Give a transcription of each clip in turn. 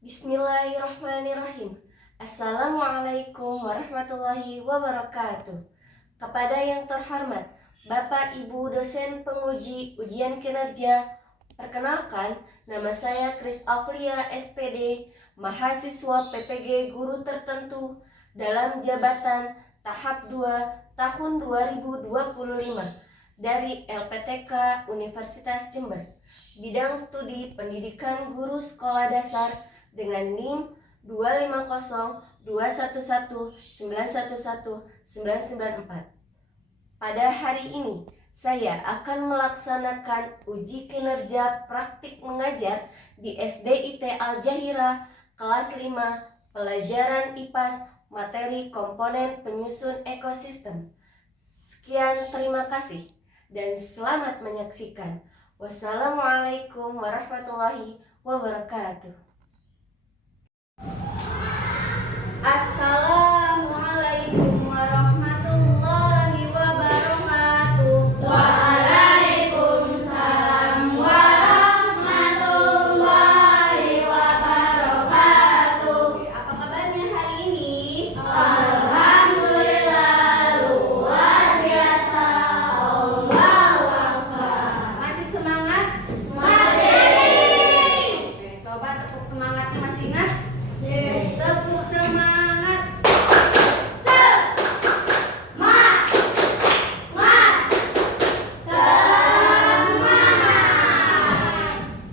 Bismillahirrahmanirrahim. Assalamualaikum warahmatullahi wabarakatuh. Kepada yang terhormat Bapak Ibu dosen penguji ujian kinerja, perkenalkan nama saya Kris Aflia SPD, mahasiswa PPG Guru Tertentu dalam jabatan tahap 2 tahun 2025 dari LPTK Universitas Jember, bidang studi pendidikan guru sekolah dasar dengan NIM 2502119119994. Pada hari ini, saya akan melaksanakan uji kinerja praktik mengajar di SDIT Al-Jahira kelas 5 pelajaran IPAS materi komponen penyusun ekosistem. Sekian, terima kasih dan selamat menyaksikan. Wassalamualaikum warahmatullahi wabarakatuh. Assalamualaikum warahmatullahi wabarakatuh. Waalaikumsalam warahmatullahi wabarakatuh. Apa kabarnya hari ini? Alhamdulillah luar biasa. Allahu Akbar. Masih semangat? Masih. Oke, coba tepuk semangatnya, masih ingat? Masih. Tepuk semangat.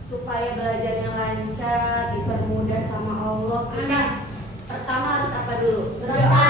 Supaya belajarnya lancar, dipermudah sama Allah, kita pertama harus apa dulu? Berdoa.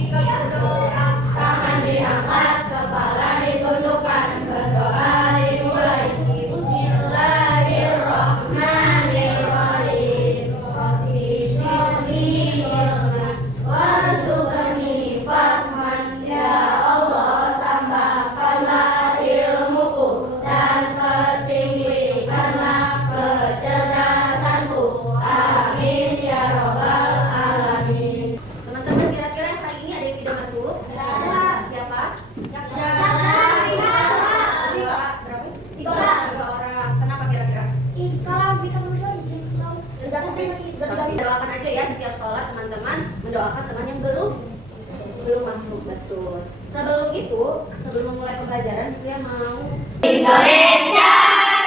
Jika berdoa, Tangan diangkat, kepala ditundukkan, berdoa dimulai. Bismillahirrahmanirrahim. Rabbi shrahli ilman warzuqni fahman. Ya Allah, tambahkanlah ilmuku dan pertinggikanlah kecerdasanku. Amin ya robbal alamin. teman-teman, kira-kira hari ini ada yang tidak masuk? Ada. Siapa? Tiga Berapa? Tiga. 3 orang. Kenapa kira-kira? kalau kita sama izin kalau Tapi doakan aja ya setiap sholat, teman-teman mendoakan teman yang belum masuk. Betul. Sebelum itu, sebelum memulai pembelajaran, saya mau Indonesia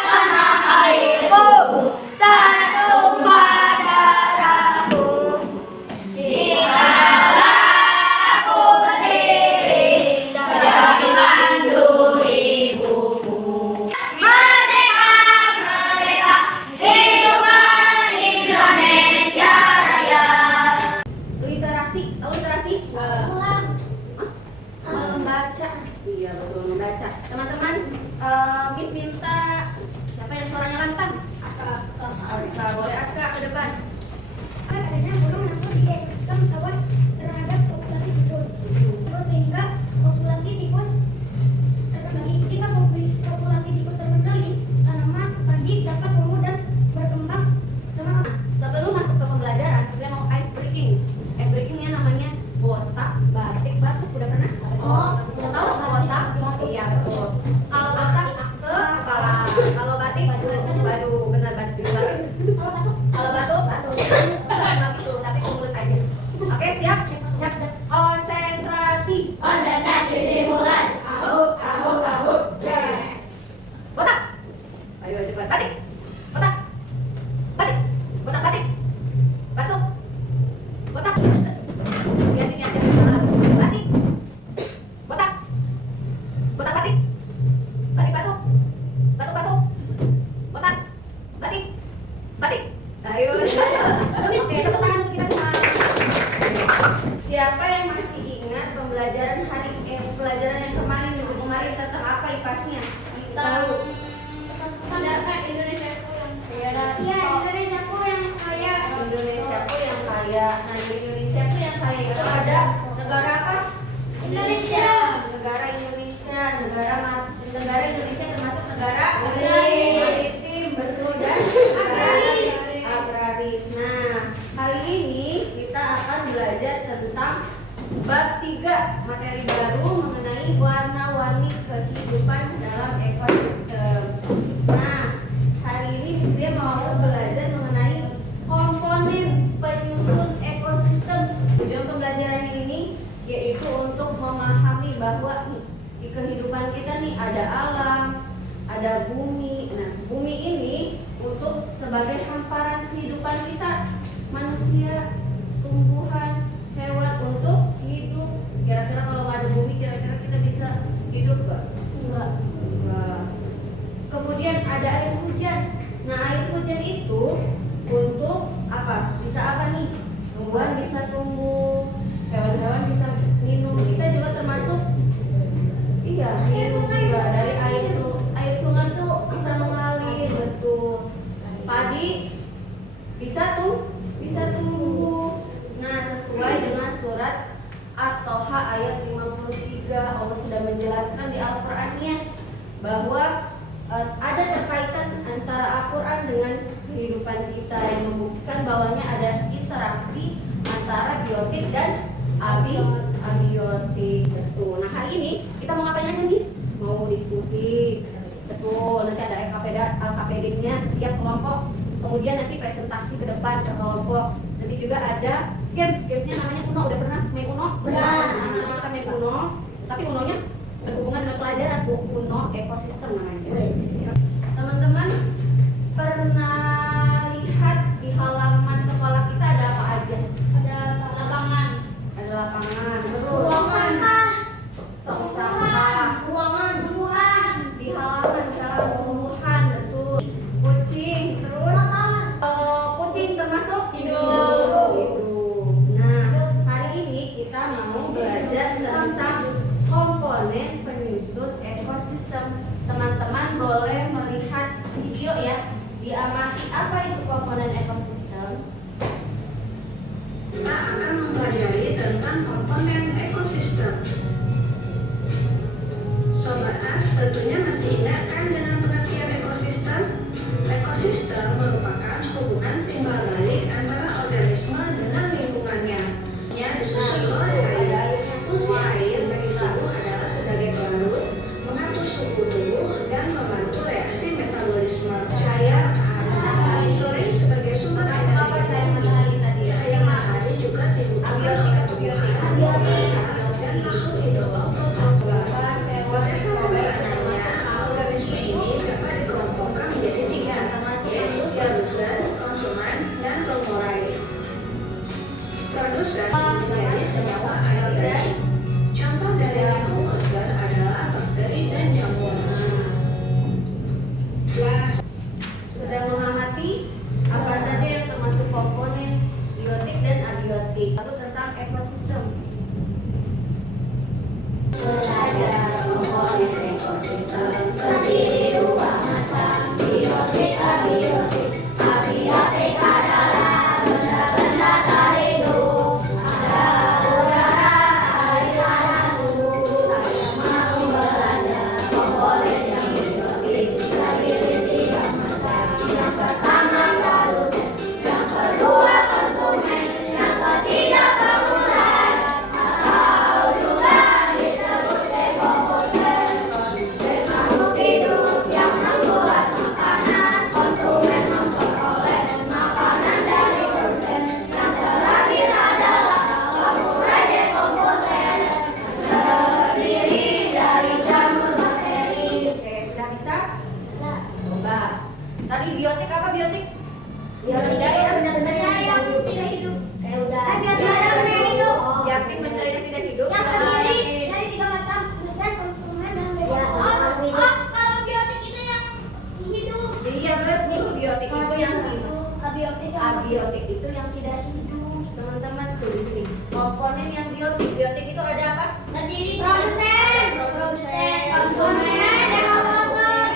tanah airku, tak tumpah darahku. Di sana aku berdiri, demi mandu ibuku. Merdeka, merdeka, hiduplah Indonesia Raya. literasi. Tahu literasi? Pulang. Membaca. Iya, betul, membaca. Teman-teman, Miss minta siapa yang suaranya lantang? Aska, boleh Aska ke depan. Kan adanya burung yang di ekosistem sawah terhadap populasi tikus. Sehingga populasi tikus terkendali. Jika populasi tikus terkendali, tanaman padi dapat tumbuh dan berkembang dengan Sebelum masuk ke pembelajaran, saya mau ice breaking. Ice breakingnya namanya botak, batik, batuk. Udah pernah? Tahu botak? Iya, betul. Kalau botak ke kepala, kalau batik baju, benar baju batik. kalau batuk. Kalau batuk, enggak gitu, tapi ke mulut aja. Oke, siap? Siap. Konsentrasi. Konsentrasi dimulai. Ahuk. Botak. Ayo cepat. Batik. Botak. Batik. Botak, batik. Batuk. Botak. Lihat ini aja salah. Batik. Botak. Botak, batik. Batik, batuk. Batuk, batuk. Botak. Batik. Batik. Ayo. Oke, tepuk tangan untuk kita semua. Siapa yang masih ingat pembelajaran pelajaran yang kemarin, minggu kemarin tentang apa IPAS-nya? Tahu. Iya, Indonesiaku yang kaya. Indonesiaku yang kaya. Nah, di Indonesiaku yang kaya itu ada negara apa? Indonesia. Negara Indonesia, negara Indonesia termasuk negara Maritim. betul, dan Agraris. agraris. Nah, kali ini kita akan belajar tentang bab 3, materi baru mengenai warna-warni kehidupan dalam ekosistem. Nah, hari ini dia mau belajar mengenai komponen bahwa di kehidupan kita nih ada alam, ada bumi. Nah, bumi ini untuk sebagai hamparan kehidupan kita, manusia, tumbuhan, hewan untuk hidup. Kira-kira kalau nggak ada bumi, kira-kira kita bisa hidup gak? Enggak. Kemudian ada air hujan. Nah, air hujan itu untuk apa? Bisa apa nih? Tumbuhan bisa tumbuh, hewan-hewan bisa minum. Kita juga termasuk Air sungai juga bisa dari mengalir. air sungai tuh bisa mengalir, betul. Padi bisa tumbuh. Nah, sesuai dengan surat At-Toha ayat 53, Allah sudah menjelaskan di Al-Qur'annya bahwa ada terkaitan antara Al-Quran dengan kehidupan kita yang membuktikan bahwanya ada interaksi antara biotik dan abiotik. Betul. Nah, hari ini kita mau ngapain aja nih? Mau diskusi. Betul. Nanti ada LKPD-nya setiap kelompok. Kemudian nanti presentasi ke depan ke kelompok. Nanti juga ada gamesnya namanya Uno. Udah pernah main Uno? Pernah. Nah, kita main Uno. Tapi Unonya berhubungan dengan pelajaran. Uno ekosistem namanya. Teman-teman pernah lihat di halaman sekolah kita ada apa aja? Ada lapangan, Ada lapangan, ruang sampah, tong sampah, ruangan tumbuhan, di halaman tumbuhan, betul. Kucing, terus kucing termasuk Hidup. Nah, hari ini kita mau belajar tentang komponen penyusun ekosistem. Teman-teman boleh melihat video ya, diamati apa itu komponen ekosistem. Kita akan mempelajari tentang komponen ekosistem. Sobat As tentunya masih ingat kan dengan pengertian ekosistem? Ekosistem merupakan hubungan timbal balik antara organisme dengan lingkungannya. Yang disusun oleh air. Fungsi air bagi tubuh adalah sebagai pelarut, mengatur suhu tubuh dan membantu reaksi metabolisme. Cahaya Selain sebagai sumber termasuk apa cahaya matahari tadi? cahaya matahari juga dibutuhkan Abiotik atau biotik? Abiotik. dan makhluk hidup. Hewan, hewan, baik itu termasuk makhluk Organisme hidup, ini dapat dikelompokkan menjadi tiga, termasuk yaitu manusia. produsen, konsumen, dan pemurai. Produsen menjadi senyawa air. Contoh dari lampu monster adalah bakteri dan jamur. Sudah mengamati apa saja yang termasuk komponen biotik dan abiotik. Lalu tentang ekosistem. Belajar komponen ekosistem terdiri dua macam, biotik, abiotik. Abiotik adalah benda-benda tak hidup. Ada udara, air, tanah, tubuh. Saya mau belajar komponen yang biotik terdiri tiga macam. Yang pertama produsen, yang kedua konsumen, yang ketiga pemurai atau juga disebut dekomposer. Produsen makhluk hidup yang membuat makanan, konsumen memperoleh makanan dari produsen. Yang terakhir adalah pemurai dekomposer yang terdiri dari jamur bakteri. Oke, sudah bisa? Coba. Tadi biotik apa biotik? benda yang tidak hidup. Kayak udah. Benda yang tidak hidup. Biotik benda yang tidak hidup. Yang terdiri dari tiga macam, produsen, konsumen, dan dekomposer. Kalau biotik itu yang hidup. Iya betul, biotik itu yang hidup. Abiotik Abiotik itu yang tidak hidup. Teman-teman tuh di sini. Komponen yang biotik, biotik itu ada apa? terdiri produsen, konsumen, dekomposer.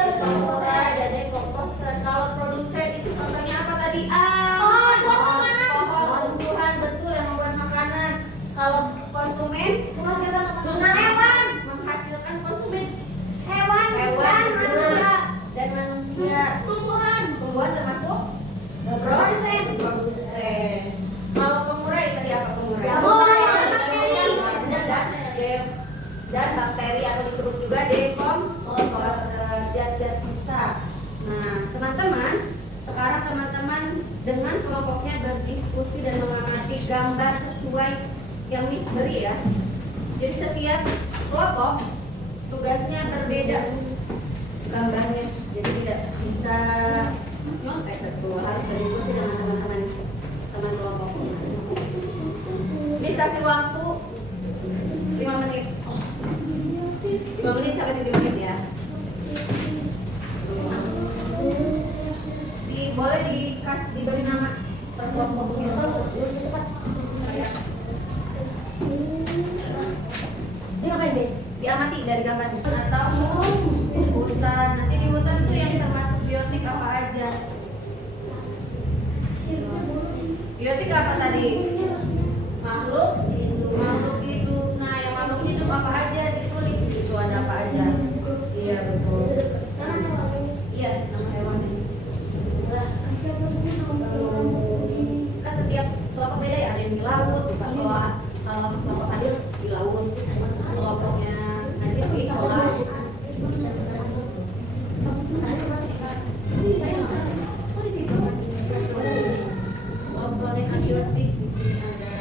Dekomposer dan dekomposer. Kalau produsen itu contohnya apa tadi? Pohon buat makanan. Pohon, tumbuhan, betul yang membuat makanan. Kalau konsumen Menghasilkan hewan, menghasilkan konsumen hewan, hewan dan manusia. dan manusia. Tumbuhan, Tumbuhan termasuk produsen. produsen. Kalau pemurai tadi apa pemurai? Jamur. Dan bakteri atau disebut juga dekomposer, zat-zat sisa. Nah, teman-teman, sekarang teman-teman dengan kelompoknya berdiskusi dan mengamati gambar sesuai yang Miss beri ya. Jadi setiap kelompok tugasnya berbeda gambarnya, jadi tidak bisa nyontek, betul, harus berdiskusi dengan teman-teman kelompok. Miss kasih waktu 5 menit. 5 menit sampai 7 menit ya. Boleh diberi nama per kelompoknya. Diamati dari gambar atau hutan. Nanti di hutan tuh yang termasuk biotik apa aja? Biotik apa tadi? Makhluk hidup. Nah, yang makhluk hidup apa aja ditulis di situ, ada apa aja? Iya betul. Iya, nama hewannya. Kan setiap kelompok beda ya, ada yang di laut, kalau kelompok hadir di laut, kelompoknya Najib di kolam. Komponen abiotik di sini ada.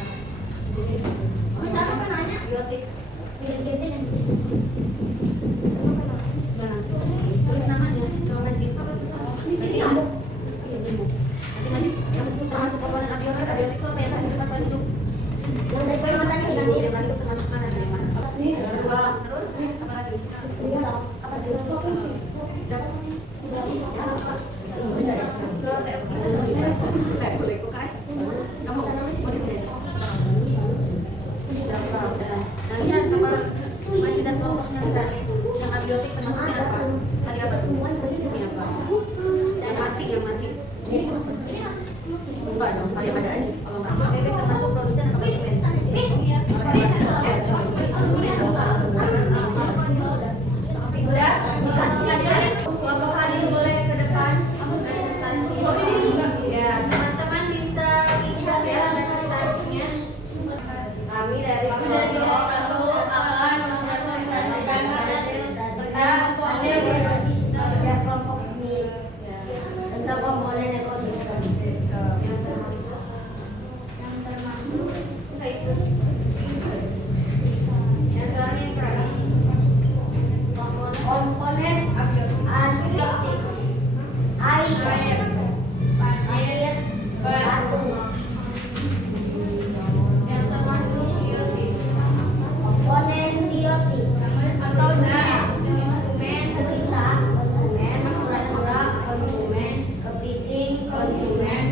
Biotik. Tulis namanya, kalau Najib. Nanti Najib termasuk komponen abiotik. Abiotik itu apa yang kasih cepat hidup? Yang hidup termasuk mana dari mana? Dua. Terus apa lagi? Apa sih? Kamu mau di sini? Nah, lihat apa masih dan kelompoknya kan? Yang abiotik termasuknya apa? Tadi apa tuh? Ini apa? Yang mati. Lupa dong, paling ada aja. Kalau nggak, bebek termasuk produsen atau konsumen? Sudah? Kelompok hadir boleh ke depan presentasi. Ya, teman-teman bisa lihat ya presentasinya. Kami dari kelompok 1 akan mempresentasikan hasil ekosistem kelompok ini tentang komponen ekosistem yang termasuk itu. Yang sekarang yang terakhir komponen abiotik, air, pasir, batu. Yang termasuk biotik, komponen biotik atau konsumen berita, konsumen pura-pura, konsumen kepiting, konsumen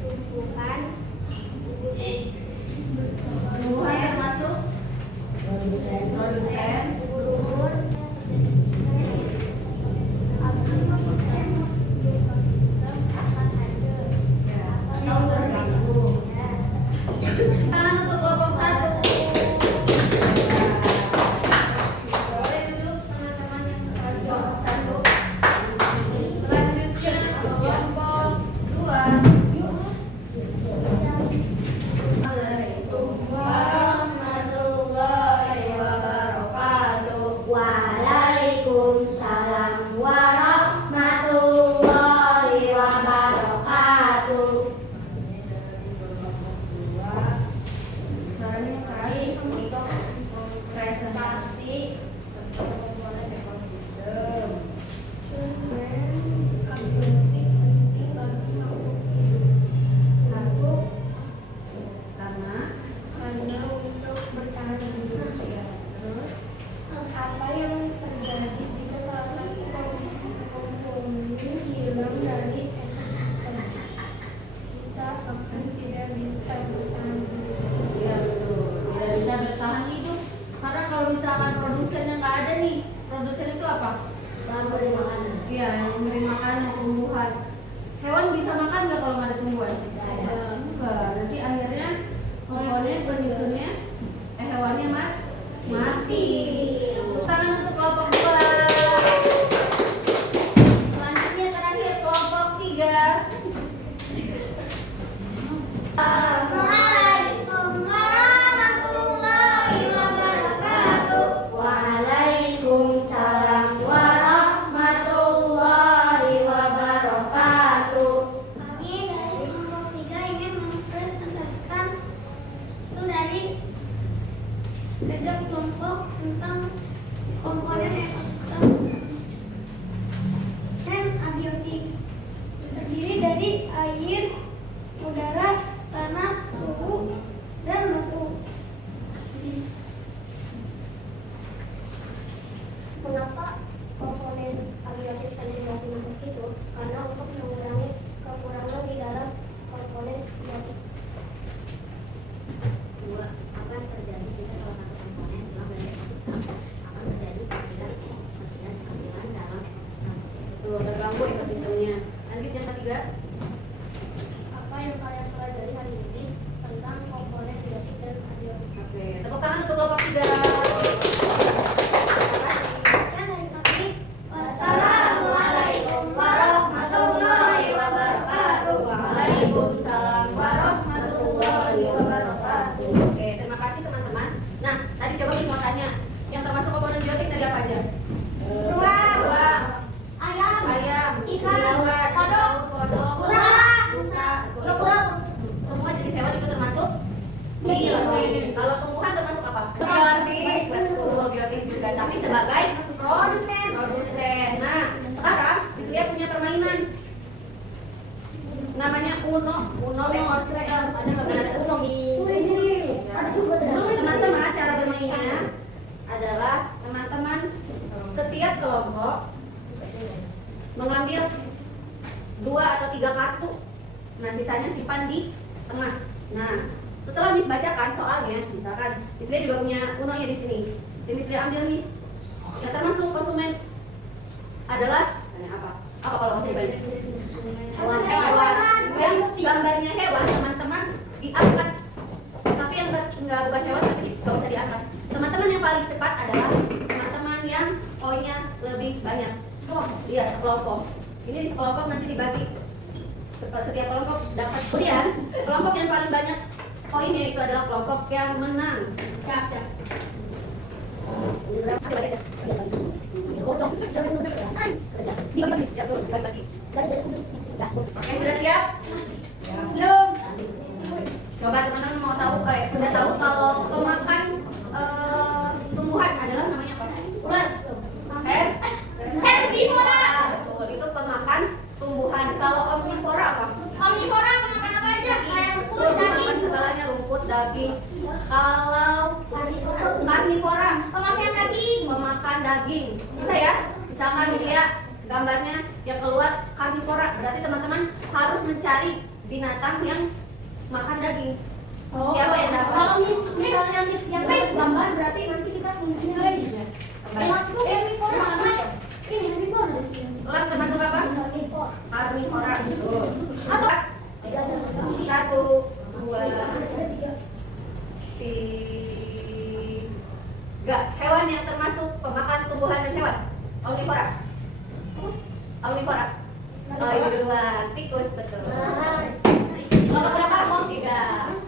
tumbuhan. Tumbuhan termasuk produsen, gurur, atau tergabung. Tangan untuk kelompok 1. Boleh duduk teman-teman yang kelompok 1. Selanjutnya kelompok 2. Warahmatullahi wabarakatuh. Waalaikumsalam warahmatullahi wabarakatuh. Suaranya baik untuk presentasi komponen ekosistem. Abiotik penting bagi makhluk hidup. Satu, karena untuk bertahan hidup. Ya. Terus apa yang terjadi jika salah satu komponen hilang dari ekosistem? Kita akan tidak bisa bertahan hidup. Ya betul, tidak bisa bertahan hidup. Karena kalau misalkan produsennya nggak ada nih, produsen itu apa? Memberi makanan. Iya, yang memberi makanan tumbuhan. Hewan bisa makan nggak kalau nggak ada tumbuhan? Enggak. Nanti akhirnya komponen penyusunnya hewannya mati. Tepuk tangan untuk kelompok 2. Selanjutnya terakhir kelompok 3. Assalamualaikum warahmatullahi wabarakatuh. Waalaikumsalam warahmatullahi wabarakatuh. Kami dari kelompok 3 ingin mempresentasikan mengganggu ekosistemnya. Lanjut yang ketiga. Apa yang kalian pelajari hari ini tentang komponen biotik dan abiotik? Oke, tepuk tangan untuk kelompok 3. Sekian dari kami. Wassalamualaikum warahmatullahi wabarakatuh. Waalaikumsalam warahmatullahi wabarakatuh. Oke, terima kasih teman-teman. Nah, tadi coba bisa tanya, yang termasuk komponen biotik tadi apa aja? Beruang, Ayam, ayam, ikan, kodok, rusa, semua jenis hewan itu termasuk biotik. Kalau tumbuhan termasuk apa? Biotik, betul, biotik juga. Tapi sebagai produsen. Nah, sekarang Bislia punya permainan. Namanya Uno ekosistem. Teman-teman, cara bermainnya adalah teman-teman setiap kelompok mengambil 2 atau 3 kartu. Nah, sisanya simpan di tengah. Nah, setelah Miss bacakan soalnya, misalkan Miss Lia juga punya unonya di sini. Jadi Miss Lia ambil nih. Yang termasuk konsumen adalah misalnya apa? Apa kalau konsumen? Hewan. Yang gambarnya hewan, teman-teman diangkat. Tapi yang enggak bukan hewan sih, enggak usah diangkat. Teman-teman yang paling cepat adalah teman-teman yang poinnya lebih banyak. Iya, sekelompok. Ini di sekelompok nanti dibagi. Setiap kelompok dapat. Kemudian, kelompok yang paling banyak poinnya itu adalah kelompok yang menang. Oke, sudah siap? Belum. Coba teman-teman mau tahu, sudah tahu kalau pemakan tumbuhan adalah namanya apa? Herbivora. Betul, itu pemakan tumbuhan. Kalau omnivora apa? Omnivora pemakan apa aja? Kayak rumput, Betul, pemakan daging. segalanya, rumput, daging. Kalau karnivora, Pemakan daging. pemakan daging. Bisa ya? Misalkan lihat gambarnya yang keluar karnivora, berarti teman-teman harus mencari binatang yang makan daging. Siapa yang dapat? Kalau misalnya yang gambar berarti nanti kita punya. Hewanku herbivora. Ini herbivora. Elang termasuk apa? Karnivora. Betul. Apa? 1, 2, 3. Hewan yang termasuk pemakan tumbuhan dan hewan. Omnivora. Omnivora. Oh, ini duluan. Tikus, betul. Nomor berapa? 3.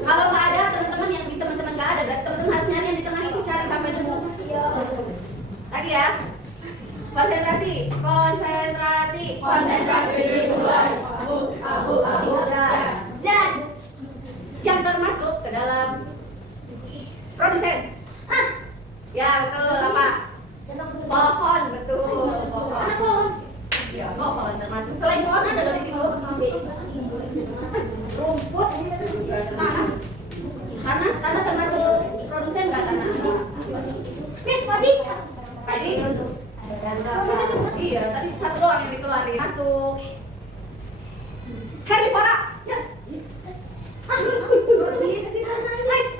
Kalau nggak ada teman-teman yang di teman-teman nggak ada, berarti teman-teman harus nyari yang di tengah itu, cari sampai nemu. Lagi ya. Konsentrasi. Dan Yang termasuk ke dalam produsen. Ya betul, apa? Pohon, betul. Pohon. Ya, pohon termasuk. Selain pohon ada dari situ. Rumput juga tanah. Tanah termasuk produsen nggak tanah? Miss Padi. Tadi? Iya, tadi satu doang yang dikeluarin. Masuk. Herbivora. Ya.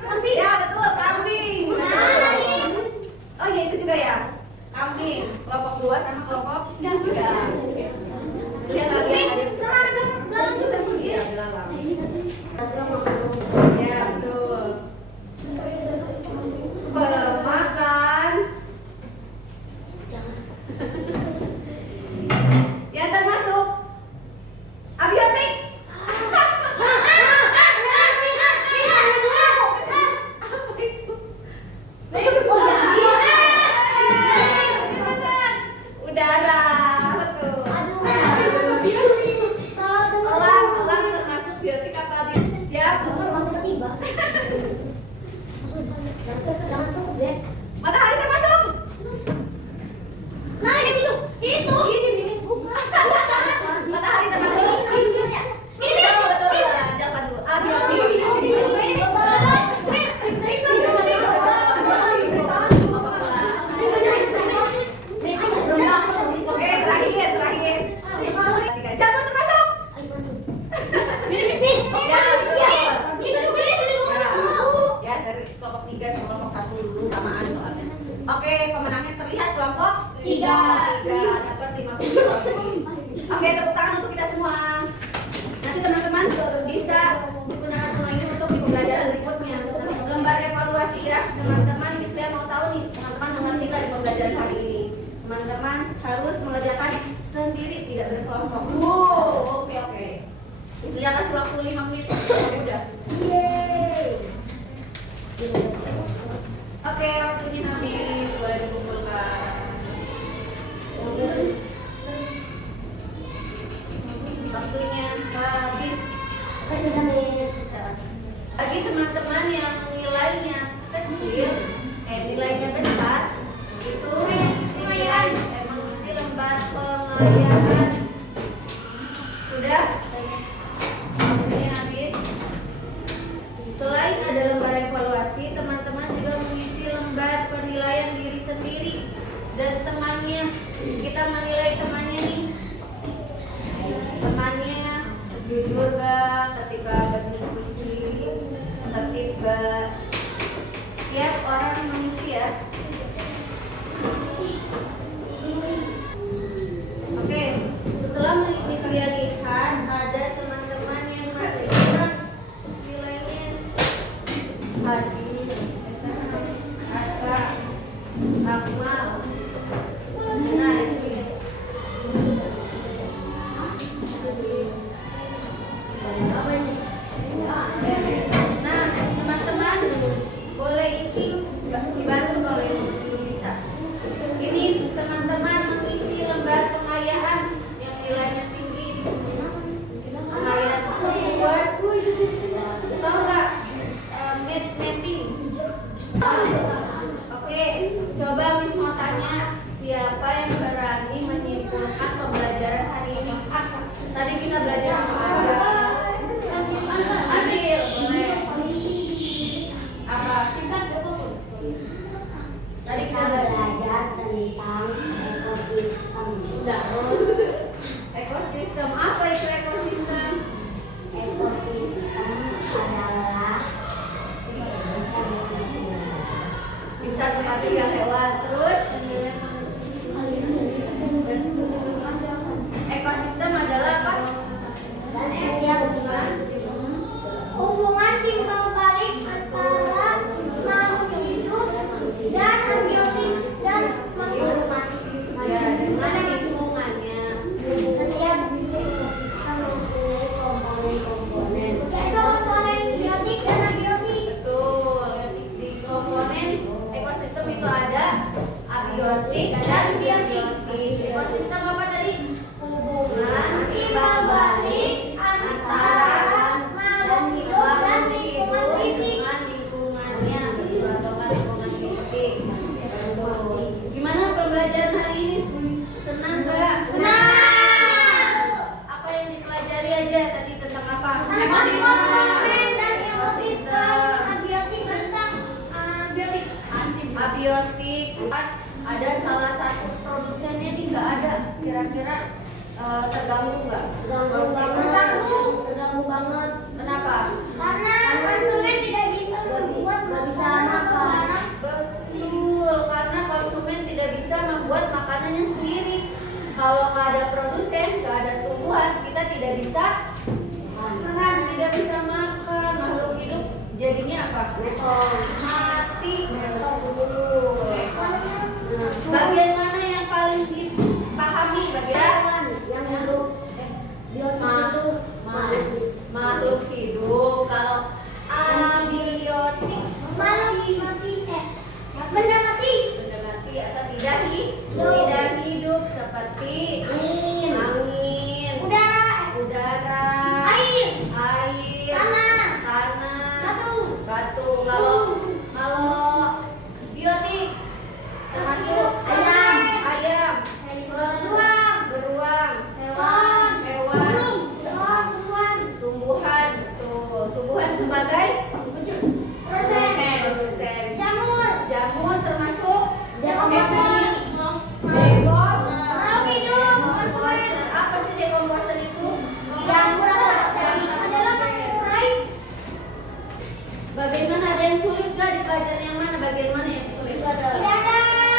Kambing. Ya betul, kambing. Oh iya, itu juga ya. Kambing. Kelompok 2 sama kelompok 3. Lihat kalian. Miss, sama ada dalam juga sih. Iya, dalam. Ya betul. Pemakan Oke, pemenangnya terlihat kelompok 3. dapat 50 poin. Oke, tepuk tangan untuk kita semua. Nanti teman-teman bisa menggunakan semua ini untuk pembelajaran berikutnya. Lembar evaluasi ya, teman-teman. Ini saya mau tahu nih, teman-teman mengerti nggak di pembelajaran hari ini? Teman-teman harus mengerjakan sendiri, tidak berkelompok. Oke. Saya kasih waktu 5 menit. Udah. Oke, waktunya habis. Boleh dikumpulkan. Waktunya habis. Bagi teman-teman yang nilainya kecil, nilainya besar, itu nilai mengisi lembar penilaian. Sudah? Waktunya habis. Selain ada lembar evaluasi, teman-teman juga mengisi lembar penilaian diri sendiri dan temannya. Kita menilai temannya nih. Temannya jujur gak ketika berdiskusi, tertib gak. Setiap orang mengisi ya. Oke, setelah saya lihat ada teman-teman yang masih kurang nilainya. Hadi, Aska, Akmal. Nah, ini. Nah, teman-teman boleh isi dibantu kalau yang belum bisa. Ini teman-teman mengisi lembar pengayaan yang nilainya tinggi. Pengayaan buat tahu nggak mapping. Oke, coba Miss mau tanya siapa yang berani menyimpulkan pembelajaran hari ini? Tadi kita belajar apa saja? Adil, boleh. Apa? Tadi kita belajar tentang ekosistem. terus ekosistem. Apa itu ekosistem? Ekosistem adalah Bisa tempat tinggal hewan. Terus ekosistem adalah apa? hubungan timbal balik antara makhluk hidup dan abiotik dan makhluk mati. Ya, dengan lingkungannya. Setiap ekosistem mempunyai komponen-komponen, yaitu komponen biotik dan abiotik. Betul. Di komponen ekosistem itu ada abiotik dan biotik. Ekosistem apa tadi? Hubungan timbal balik antara makhluk hidup dan lingkungan fisik. dengan lingkungannya, atau lingkungan fisik. Betul. Gimana pembelajaran hari ini? Senang nggak? Senang. Apa yang dipelajari aja tadi tentang apa? Komponen dan ekosistem abiotik tentang biotik. Abiotik. Ada salah satu produsennya ini nggak ada. Kira-kira terganggu nggak? Terganggu banget. Kenapa? Karena konsumen tidak bisa membuat makanan. Betul, karena konsumen tidak bisa membuat makanannya sendiri. Kalau nggak ada produsen, nggak ada tumbuhan, kita tidak bisa makan, tidak bisa makan. Makhluk hidup jadinya apa? Mati. Betul. Bagian mana yang paling dipahami? Bagian Yang hidup makhluk hidup. Kalau abiotik benda mati. benda mati atau tidak hidup seperti angin, udara, Air. tanah, Batu. batu. Kalau biotik termasuk ayam, beruang, hewan, tumbuhan. Tuh, tumbuhan sebagai produsen. Jamur termasuk apa sih dekomposer itu? Bagaimana, ada yang sulit gak di pelajaran yang mana? Bagian mana yang sulit? Tidak ada.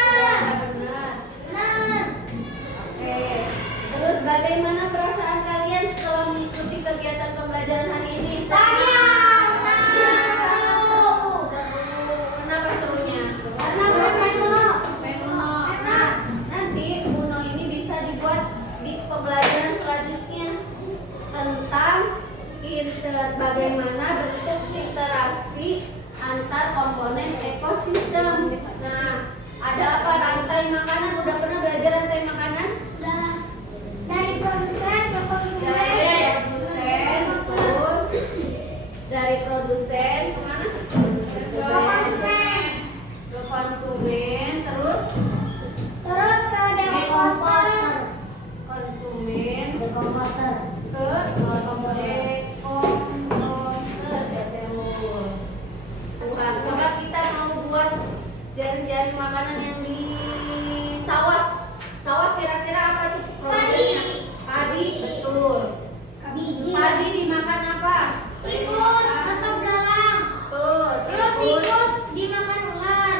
Tadi dimakan apa? Tikus atau belalang. Tuh, Terus tikus dimakan ular.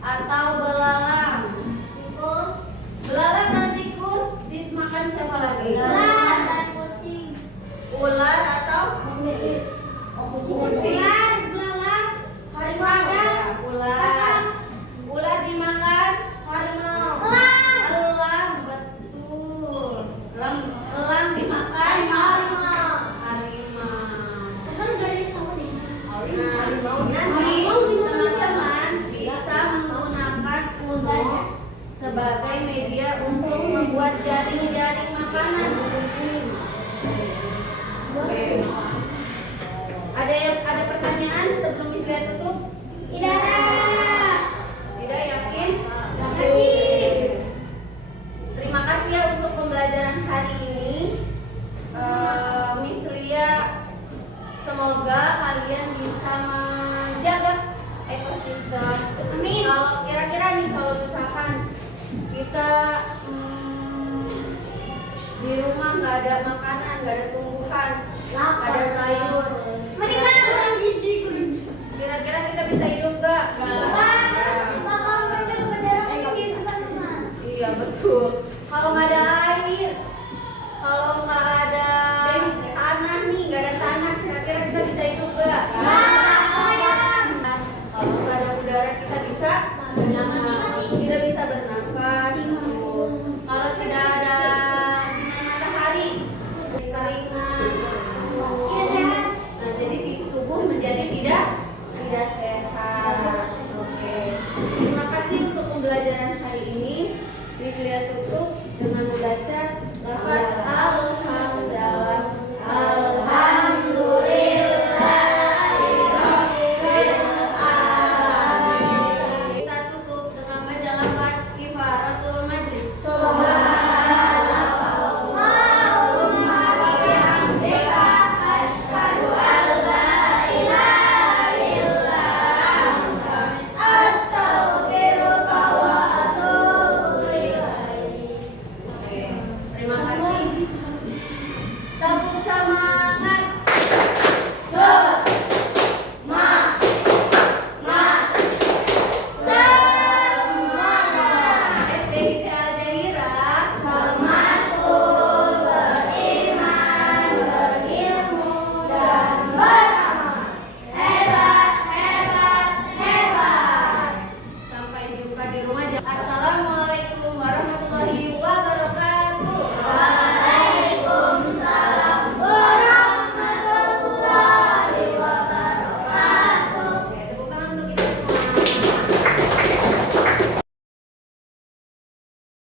atau belalang. Tikus. Belalang dan tikus dimakan siapa lagi? Ular dan kucing. Ular atau Kucing. kucing? Belalang. Harimau. Wadah. Ya, ular. Ular dimakan Harimau. Elang. elang, betul. Elang dimakan Harimau. harimau. Kesan dari sama deh. Nah, nanti teman-teman bisa menggunakan uno sebagai media untuk membuat jaring-jaring makanan. Oke. Ada pertanyaan sebelum Miss tutup? Tidak ada. Tidak yakin? Yakin. Terima kasih ya untuk pembelajaran hari ini. Miss Lia, semoga kalian bisa menjaga ekosistem. Amin. Kalau kira-kira nih kalau misalkan kita di rumah nggak ada makanan, nggak ada tumbuhan, nggak ada sayur, Meninggal kurang gizi. kira-kira kita bisa hidup nggak? Iya betul. Kalau nggak ada air, kalau nggak ada tanah nih, nggak ada tanah, kira-kira kita bisa hidup nggak? Kalau nggak ada udara kita bisa tidak bisa bernafas. Kalau tidak ada sinar matahari, keringat. Nah, jadi tubuh menjadi tidak sehat. Oke. Terima kasih untuk pembelajaran hari ini. Miss Lia tutup dengan membaca lafaz alhamdulillah. Kita tutup dengan baca lafaz kifaratul majlis. Oke, terima kasih. Tepuk semangat. SDIT Al-Jahira. Sampai jumpa di rumah. Assalamualaikum.